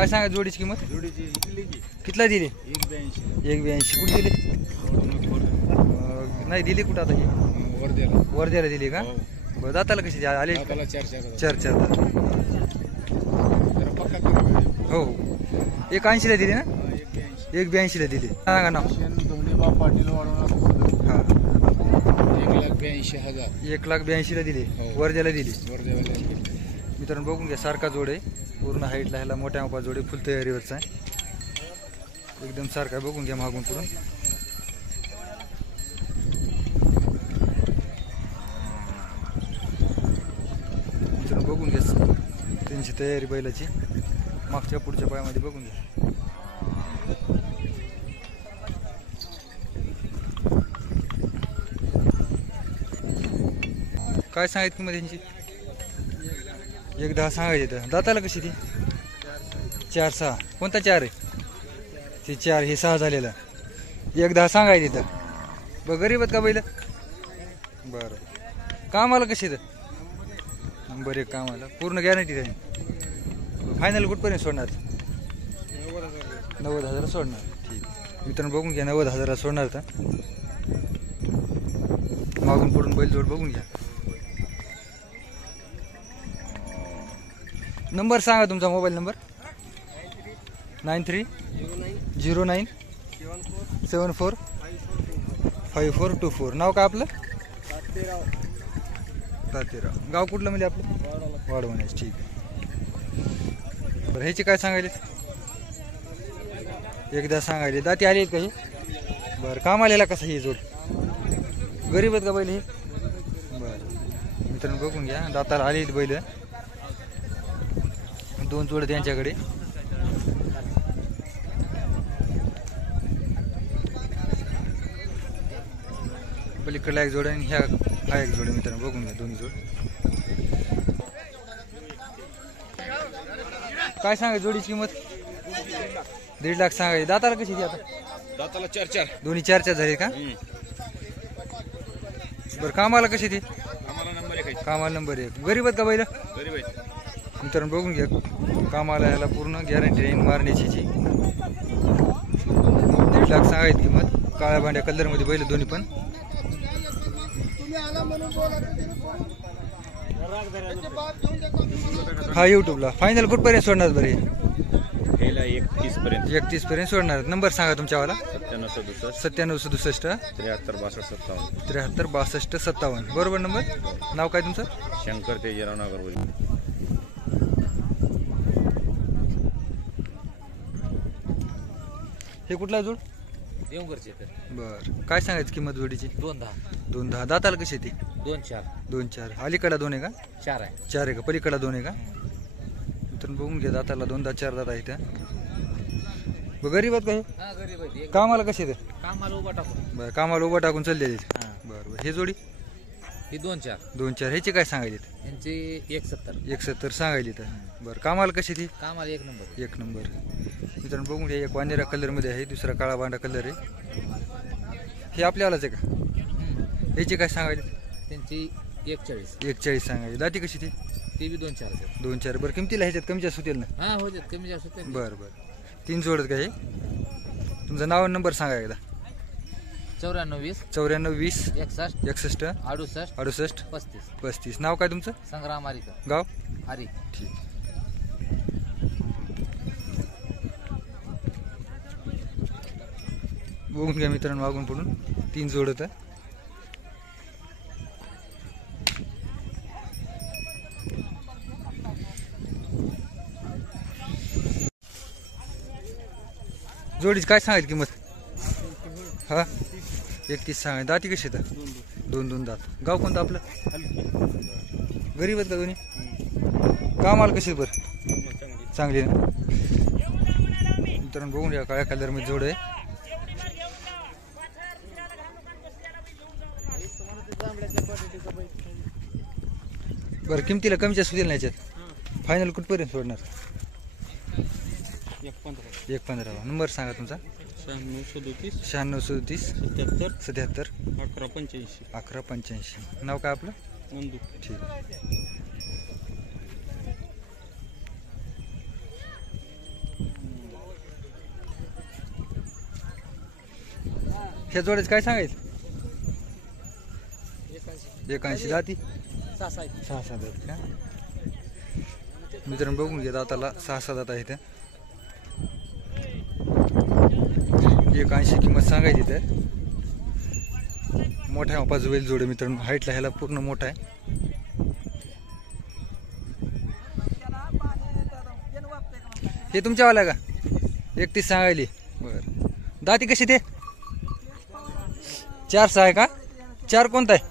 काय सांगा जोडीची किंमत? जोडीची इकली की कितला दिली? 182. कुठे दिली? नाही दिली कुठं आता? ही वर्ध्याला दिली का? बरं दाताला कशी आले? चार दात. हो 180ला दिली ना? 182ला दिली. सांगा ना. पाटील वाढवणार. हां 1,82,000. 1,82,000ला दिली. वर्ध्याला दिली. वर्ध्याला मित्रांनो बघून घ्या, सारखा जोड आहे. पूर्ण हाईटला ह्याला मोठ्या मापा जोड आहे. फुल तयारीवरचा आहे. एकदम सारखा बघून घ्या मागून पुढून. मित्रांनो बघून घ्या त्यांची तयारी बैलाची. मागच्या पुढच्या पायामध्ये बघून घ्या. काय सांगायची किंमत त्यांची? 1,10 सांगायची. तर दाताला कशी ती? 4-6. कोणता 4 आहे? ती 4 हे 6 झालेला. 1,10 सांगायची. तर बघ गरीब आहेत का बैल? बरं कामाला कशी तर? नंबर 1 कामाला. पूर्ण गॅरंटी त्याने. फायनल कुठपर्यंत सोडणार? 90,000 सोडणार. ठीक मित्रांनो बघून घ्या, 90,000 सोडणार. तर मागून पडून बैल जोड बघून घ्या. नंबर सांगा तुमचा, मोबाईल नंबर. 9309745424. नाव काय आपलं? तातेराव. गाव कुठलं म्हणजे आपलं? वाढवण्यास. ठीक आहे. बरं ह्याची काय सांगायले? 1,10 सांगायले. दाती आली आहेत का हे? बरं काम आलेला कसा ही जोड? गरीब आहेत का बैल हे? बरं मित्रांनो बघून घ्या, दाताला आली आहेत बैल. 2 जोड त्यांच्याकडे. पलीकडला एक जोड आणि ह्या हा एक जोड. मित्रांनो बघून घ्या दोन्ही जोड. काय सांगा जोडीची किंमत? 1.5 लाख सांगायची. दाताला कशी ती आता? दाताला 4-4. दोन्ही 4-4 झाले का? बरं कामाला कशी ती? कामाला नंबर 1. गरीब आहेत का बैल? मित्रांनो बघून घ्या, कामाला ह्याला पूर्ण गॅरंटी आहे मारण्याची. 1.5 लाख सांगायची किंमत. काळ्या भांड्या कलरमध्ये बैल दोन्ही पण. हा युट्यूबला. फायनल कुठपर्यंत सोडणार बरे? 31 पर्यंत सोडणार. नंबर सांगा तुमच्यावाला. 9767 73 62 57. बरोबर नंबर. नाव काय तुमचं? शंकर तेजराव नागरवली. हे कुठला जोड? देवघरचे. बर काय सांगायची किंमत जोडीची? 2-10. दाताला कशी ती? 2-4. अलीकडा 2 आहे का? 4 आहे. 4 आहे का? पलीकडा 2 आहे का? तर बघून घ्या, दाताला 2 4 दात आहेत. गरीब आहेत का हे? हा गरीब आहे. कामाला कसे ते? कामाला उभा टाकून. बरं कामाला उभा टाकून चालले. बरं हे जोडी? ही 2-4. 2-4. ह्याची काय सांगायची? यांची 170 सांगायची. तर बरं कामाला कशी ती? कामाला 1 नंबर. 1 नंबर. मित्रांनो बघून घ्या, एक वानेरा कलरमध्ये आहे, दुसरा काळा बांडा कलर आहे. हे आपल्यालाच आहे का? ह्याची काय सांगायची? त्यांची 41 सांगायची. दाती कशी ती? ती बी 2-4. 2-4. बरं किमतीला ह्याच्यात कमी जास्त होतील ना? हा होते कमी जास्त होते. बरं 3 जोडत का हे? तुमचं नाव आणि नंबर सांगा एकदा. 94 20 61 68 35. नाव काय तुमचं? संग्राम आरिका. गाव? आरी. ठीक. बघून घ्या मित्रांनो मागून पडून 3 जोडत. जोडीची काय सांगायची किंमत? हा 31 सांगायची. दाती कशी येतात? 2 दात. गाव कोणतं आपलं? गरीब आहेत का दोन्ही? कामाला कशी बरं? चांगली ना. मित्रांनो बघून घ्या, काळ्या कलरमध्ये जोड आहे. बरं किमतीला कमीच्या सुटेल नाही याच्यात? फायनल कुठपर्यंत सोडणार? 1.15. नंबर सांगा तुमचा. 96 37 77 1185. नाव काय आपलं? नंदू. ठीक. ह्या जोड्याच काय सांगायचं? 81 जाती सहा सहा आहेत. 6-7 आहेत का? मित्रांनो बघून घ्या दाताला 6-7 दात आहेत. 81 किंमत सांगायची तर मोठ्या मापाचं बैल जोडे मित्रांनो. हाईटला ह्याला पूर्ण मोठा आहे. हे तुमच्यावाला का? 31 सांगायली. बरं दाती कशी ते? 4-6 आहे का? 4 कोणता आहे?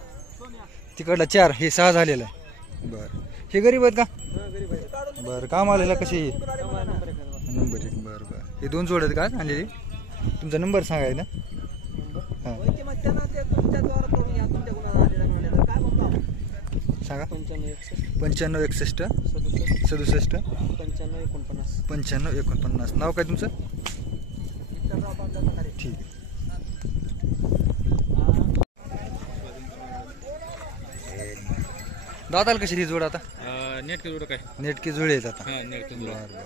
तिकडला 4 हे 6 झालेलं आहे. बरं हे गरीब आहेत का? बरं काम आलेला कशी नंबर 1. बरं बरं हे 2 जोड आहेत का आणलेली? तुमचा नंबर सांगाय ना? हां सांगा. 95 61 67 95 49. नाव काय तुमचं? ठीक आहे. दाताला कशी ही जोड आता? नेटके जोड काय? नेटकी जुळे आहेत आता. नेटके जोड बरं बरं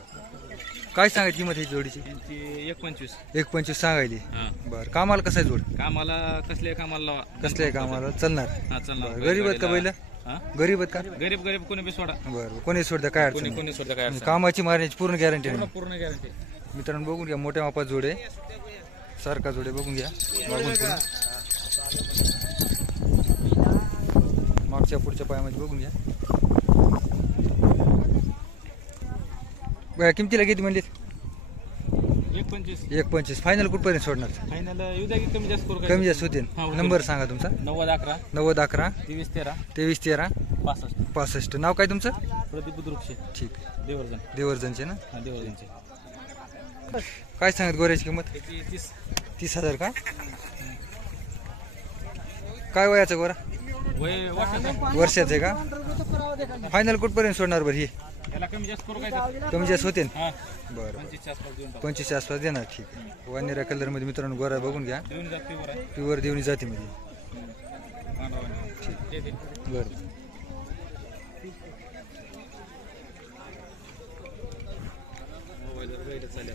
काय सांगायची किंमत ही जोडीची? त्यांची 1.25. 1.25 सांगायली. हा बरं कामाला कसं आहे जोड? कामाला कसल्या कामाला लावा. कसल्या कामाला चालणार? हा चालणार. गरीब आहेत का बैल? हा गरीब आहेत का? गरीब गरीब कोणी बी सोडा. बरं कोणी सोडता काय अडचण कोणी नाही. कोणी सोडा काय अडचण कामाची मारण्याची पूर्ण गॅरंटी नाही. नाही. पूर्ण गॅरंटी. मित्रांनो बघून घ्या मोठ्या मापात जोडे सारखा जोडे बघून घ्या. मागून पुढं. मागच्या पुढच्या पायामध्ये बघून घ्या. बघा किमतीला किती म्हणले? 1.25. 1.25 फायनल कुठपर्यंत सोडणार? फायनल येऊ द्या की कमी जास्त करू. कमी जास्त होतील. हा, होतील. नंबर सांगा तुमचा. 90 11 90 11 23 13 23 13 65. 65. नाव काय तुमचं? प्रदीप बुद्रुक्षे ठीक देवर्जन. देवर्जनचे ना? हा देवर्जनचे. काय सांगत गोऱ्याची किंमत? त्याची 30. 30,000 का? काय वयाचं गोरा? वय वाटत वर्षाचं आहे का? फायनल कुठपर्यंत सोडणार बरं ही? याला कमी जास्त करू काय? कमी जास्त होते? हा बरं 25 आसपास देऊन टाकू. 25 आसपास देणार. ठीक आहे. वानेरा कलरमध्ये मित्रांनो गोरा बघून घ्या. देऊन जाते बरं. प्युअर देवणी जातीमध्ये. ते दे. बरं मोबाईलवर बैल चालेल.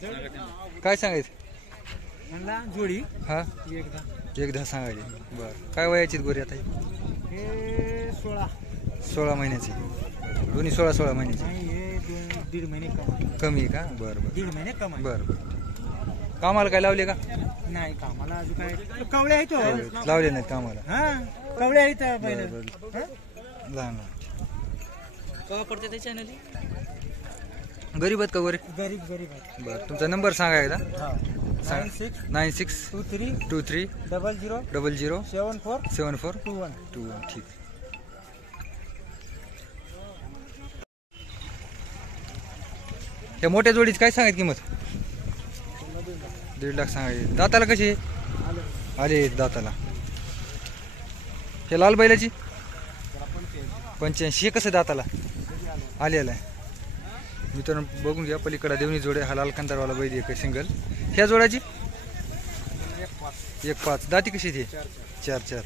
सांगा त्यांना. काय सांगायचं? जोडी हा एकदा 10 सांगायचे. बरं काय वयाची गोरी आता ही? हे 16 16 महिन्याची. दोन्ही 16 महिन्याची. नाही हे 1.5 महिने कम कमी आहे का? बरं बरं 1.5 महिने कम बरं बरं कामाला काय लावले का? नाही कामाला अजून काय कवळे आहेत हो. लावले नाहीत कामाला. हा कवळे आहेत बरं पहिले. बरं लहान कवा पडते ते चॅनल? गरीब आहेत का गोरे? गरीब गरीब आहेत. बरं तुमचा नंबर सांगा एकदा. हा सांगा. 96 96 23 23 00 00 74 74 21. 21. ठीक आहे. या मोठ्या जोडीची काय सांगायची किंमत? 1.5 लाख सांगायची. दाताला कशी आले दाताला? हे लाल बैलाची 85. हे कसं दाताला आलेला आहे? मित्रांनो बघून घ्या पलीकडे देवणी जोडे. हा लाल कंदारवाला बैल एक सिंगल. ह्या जोडाची 1.5. दाती कशी ती? 4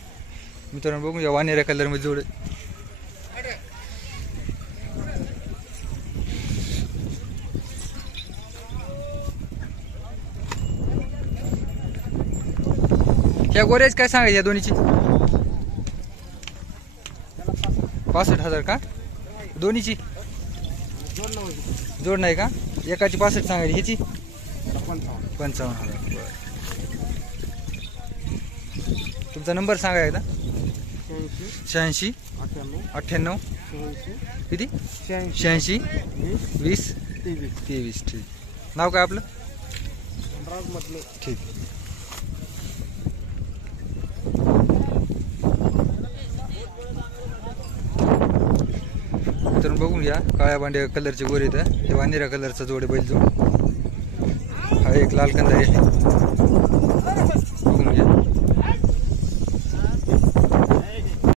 मित्रांनो बघून घ्या वानेऱ्या कलरमध्ये जोडे. ह्या गोऱ्याच काय सांगायची या दोन्हीची? 65,000 का? दोन्हीची जोड नाही का? एकाची 65 सांगायची. ह्याची 55,000. बरं तुमचा नंबर सांगा एकदा. 86 98 किती? 86 20 23. ठीक. नाव काय आपलं? ठीक. तर बघून घ्या काळ्या बांड्या कलरचे गोरे इथं. हे वानेरा कलरचा जोड बैल जोड. हा एक लाल कंदारी आहे.